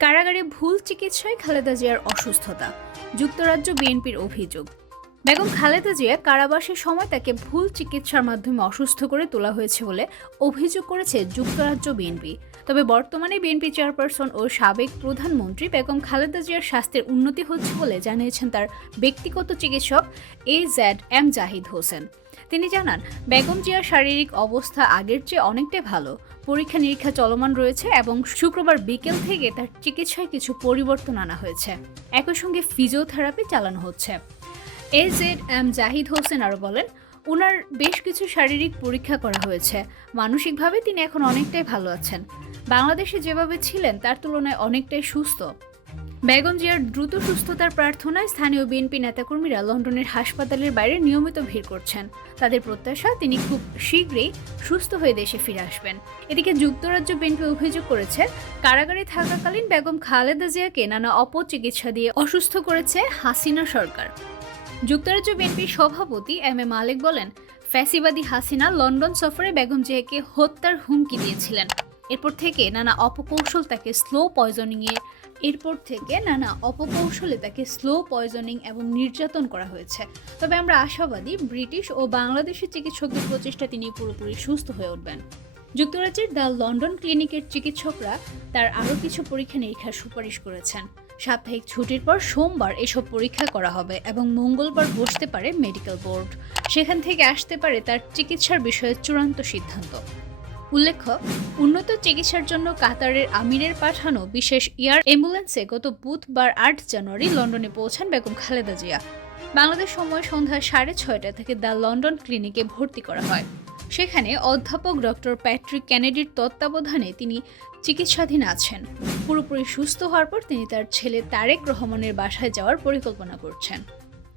কারাগারে ভুল চিকিৎসায় খালেদা জিয়ার অসুস্থতা, যুক্তরাজ্য বিএনপির অভিযোগ। বেগম খালেদা জিয়া কারাবাসের সময় তাকে ভুল চিকিৎসার মাধ্যমে অসুস্থ করে তোলা হয়েছে বলে অভিযোগ করেছে যুক্তরাজ্য বিএনপি। তবে বর্তমানে বিএনপি চেয়ারপারসন ও সাবেক প্রধানমন্ত্রী বেগম খালেদা জিয়ার স্বাস্থ্যের উন্নতি হচ্ছে বলে জানিয়েছেন তার ব্যক্তিগত চিকিৎসক A Z M Zahid Hossain. তিনি জানান, বেগম জিয়ার শারীরিক অবস্থা আগের চেয়ে অনেকটাই ভালো। পরীক্ষা নিরীক্ষা চলমান রয়েছে এবং শুক্রবার বিকেল থেকে তার চিকিৎসায় কিছু পরিবর্তন আনা হয়েছে। একই সঙ্গে ফিজিওথেরাপি চালানো হচ্ছে। A Z M Zahid Hossain আরও বলেন ওনার বেশ কিছু শারীরিক পরীক্ষা করা হয়েছে। মানসিকভাবে তিনি এখন অনেকটাই ভালো আছেন। বাংলাদেশে যেভাবে ছিলেন, তার তুলনায় অনেকটাই সুস্থ। বেগম জিয়ার দ্রুত সুস্থতার প্রার্থনায় স্থানীয় বিএনপি নেতাকর্মীরা লন্ডনের হাসপাতালের বাইরে নিয়মিত ভিড় করছেন। তাদের প্রত্যাশা, তিনি খুব শীঘ্রই সুস্থ হয়ে দেশে ফিরে আসবেন। এদিকে যুক্তরাজ্য বিএনপি অভিযোগ করেছে, কারাগারে থাকাকালীন বেগম খালেদা জিয়াকে নানা অপচিকিৎসা দিয়ে অসুস্থ করেছে হাসিনা সরকার। যুক্তরাজ্য বিএনপির সভাপতি এম এ মালিক বলেন, ফ্যাসিবাদী হাসিনা লন্ডন সফরে বেগম জিয়াকে হত্যার হুমকি দিয়েছিলেন। এরপর থেকে নানা অপকৌশল তাকে স্লো পয়জনিংয়ে এরপর থেকে নানা অপকৌশলে তাকে স্লো পয়জনিং এবং নির্যাতন করা হয়েছে। তবে আমরা আশাবাদী ব্রিটিশ ও বাংলাদেশের চিকিৎসকদের প্রচেষ্টা তিনি পুরোপুরি সুস্থ হয়ে উঠবেন। যুক্তরাজ্যের দ্য লন্ডন ক্লিনিকের চিকিৎসকরা তার আরও কিছু পরীক্ষা নিরীক্ষার সুপারিশ করেছেন। সাপ্তাহিক ছুটির পর সোমবার এসব পরীক্ষা করা হবে এবং মঙ্গলবার বসতে পারে মেডিকেল বোর্ড। সেখান থেকে আসতে পারে তার চিকিৎসার বিষয়ে চূড়ান্ত সিদ্ধান্ত। উল্লেখ্য, উন্নত চিকিৎসার জন্য কাতারের আমিরের পাঠানো বিশেষ এয়ার অ্যাম্বুলেন্সে গত বুধবার আট জানুয়ারি লন্ডনে পৌঁছান বেগম খালেদা জিয়া। বাংলাদেশ সময় সন্ধ্যা সাড়ে ছয়টা থেকে দ্য লন্ডন ক্লিনিকে ভর্তি করা হয়। সেখানে অধ্যাপক ডক্টর প্যাট্রিক ক্যানেডির তত্ত্বাবধানে তিনি চিকিৎসাধীন আছেন। পুরোপুরি সুস্থ হওয়ার পর তিনি তার ছেলে তারেক রহমানের বাসায় যাওয়ার পরিকল্পনা করছেন।